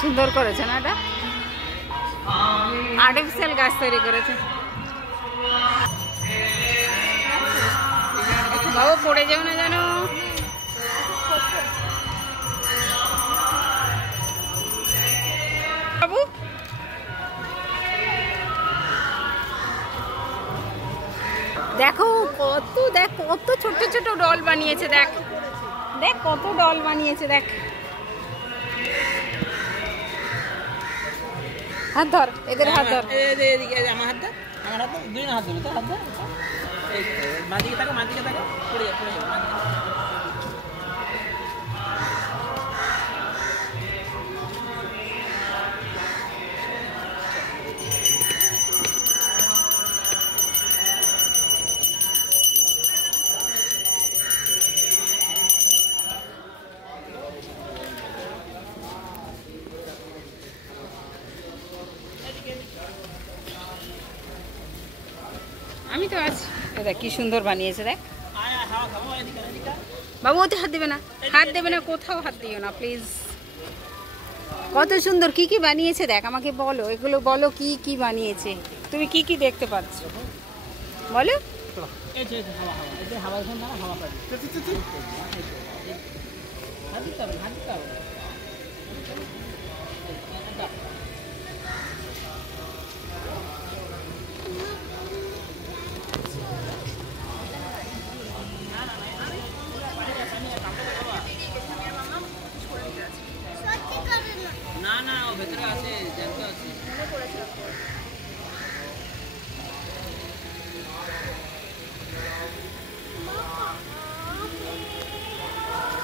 সুন্দর করেছে না, এটা আর্টিফিশিয়াল গাছ তৈরি করেছে। বাবু পড়ে যাও না জানো। বাবু দেখো দেখ কত ছোট ছোট ডল বানিয়েছে, দেখ দেখ কত ডল বানিয়েছে, দেখ। হাত ধর, এদের হাত ধর। আমার হাত ধর, আমার হাত ধর, দুই হাত ধর, তো হাত ধর। মাদিকে থাকো, মাদিকে থাকো, পড়ে যাবে, পড়ে যাবে। আমি তো আছি। দেখ কি সুন্দর বানিয়েছে, দেখ। বাবু ওতে হাত দেবে না, হাত দেবে না, কোথাও হাত দিও না প্লিজ। কত সুন্দর কি কি বানিয়েছে দেখ। আমাকে বলো, এগুলো বলো কি কি বানিয়েছে, তুমি কি কি দেখতে পাচ্ছ বলো। না না, ও ভেতরে আছে, জানতো আছে।